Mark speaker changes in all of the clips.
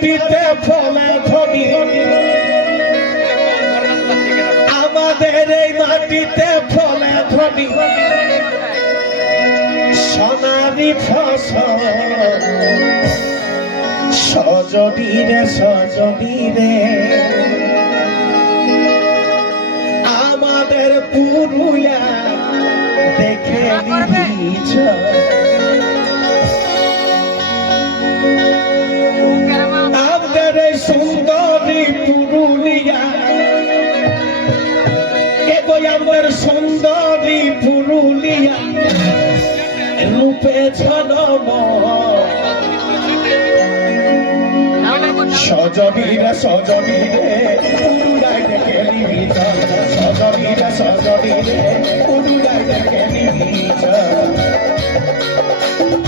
Speaker 1: মাটিতে ফোলা ছবি আমাদের এই মাটিতে ফোলা ছবি সোনারি ফসল সজনি রে সজনি আমাদের পুরুলা দেখে নিয়েছ এগো আমাদের সুন্দরী পুরুলিয়া, রূপে ঝলম সজনীরে সজনীরে পুরুলাই দেখে নিবিছ সজনীরে সজনীরে পুরুলাই দেখে নিবিছ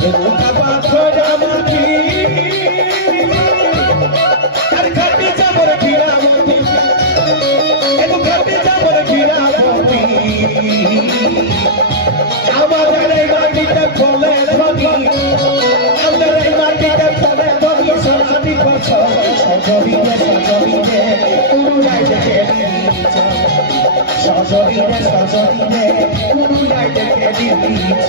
Speaker 1: রূপা সজরিরে সজরিরে পুরুলাই দেখে দিয়েছ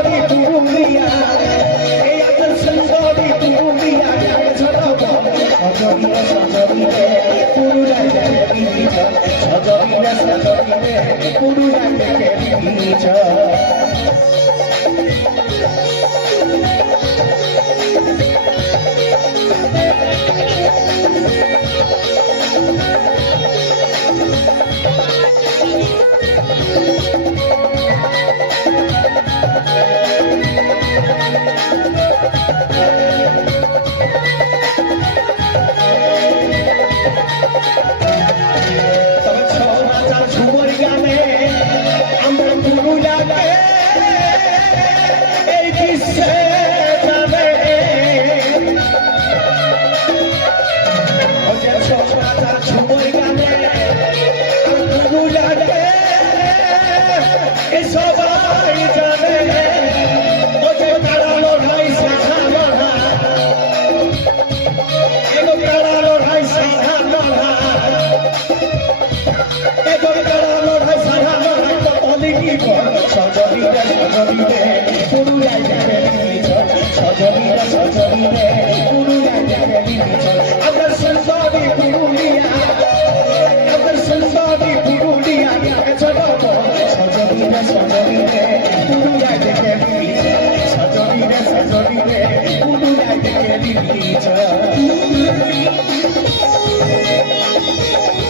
Speaker 1: সজরিরে সজরিরে পুরুলাই চল সজরিরে সজরিরে পুরুলাই চল তবে ছৌ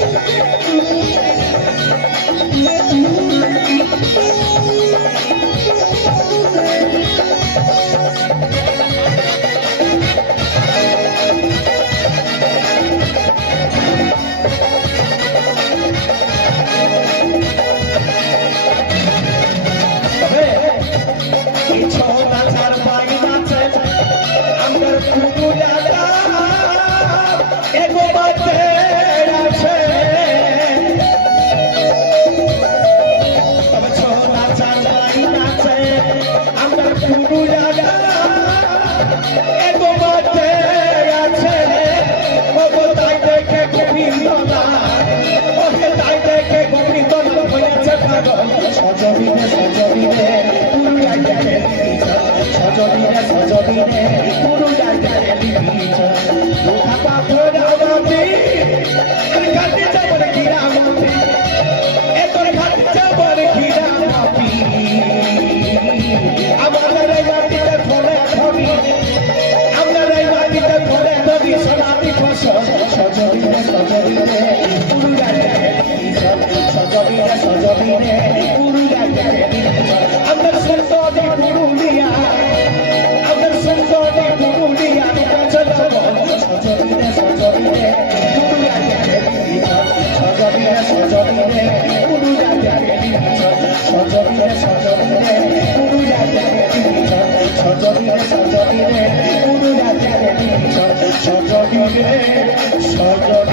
Speaker 1: Thank you. আছে আমরা পুরুলিয়া সজবিরে সজবিরে পুরুলিয়া দেখে সজবিরে সজবিরে পুরুলিয়া দেখে সজবিরে সজবিরে আমাদের